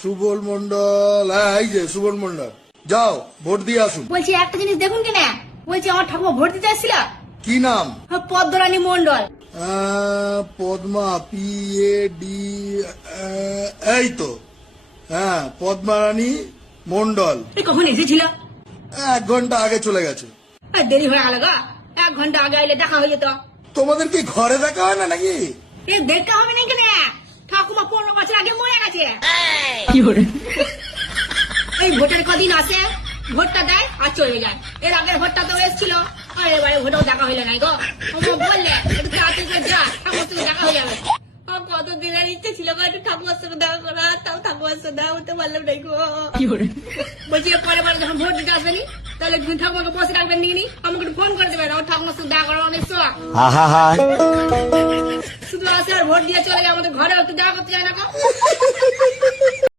সুবল মন্ডল, হ্যাঁ এই যে সুবল মন্ডল, যাও ভোট দিয়ে আসুন। বলছি একটা জিনিস দেখুন কেন, বলছি আমার ঠাকুমা ভোট দিতে আসছিল। কি নাম? পদ্মরানী মন্ডল। পদ্মা, PAD, এই তো, হ্যাঁ পদ্মারানী মন্ডল। কখন এসেছিল? 1 ঘন্টা আগে চলে গেছে। দেরি হয়ে গেল গো, 1 ঘন্টা আগে আইলে দেখা হয়ে যেত। তোমাদের কি ঘরে দেখা হয় না নাকি? দেখা হবে না কেন, ঠাকুমা 15 বছর আগে মরে গেছে। এই ভোটের কদিন আসে, ভোটটা দেয় আর চলে যায়। এর আগের ভোটটা তো এসেছিল, আর এবারে ভোটেও দেখা হইলে নাই গো। বললে একটু তাড়াতাড়ি করে যা, ঠাকুমার সঙ্গে দেখা হয়ে যাবে। কত দিনের ইচ্ছে ছিল গো একটু ঠাকুমার সঙ্গে দেখা করা, তাও ঠাকুমার সঙ্গে দেখা হতে পারলাম নাই গো। বলছি পরে বার যখন ভোট দিতে আসবেনি, তাহলে তুমি ঠাকুমাকে বসে রাখবেন নাকি, আমাকে একটু ফোন করে দেবেন। আমার ঠাকুমার সঙ্গে দেখা করার অনেক শখ। শুধু আসে আর ভোট দিয়ে চলে যায়, আমাদের ঘরে একটু দেখা করতে যায় না গো।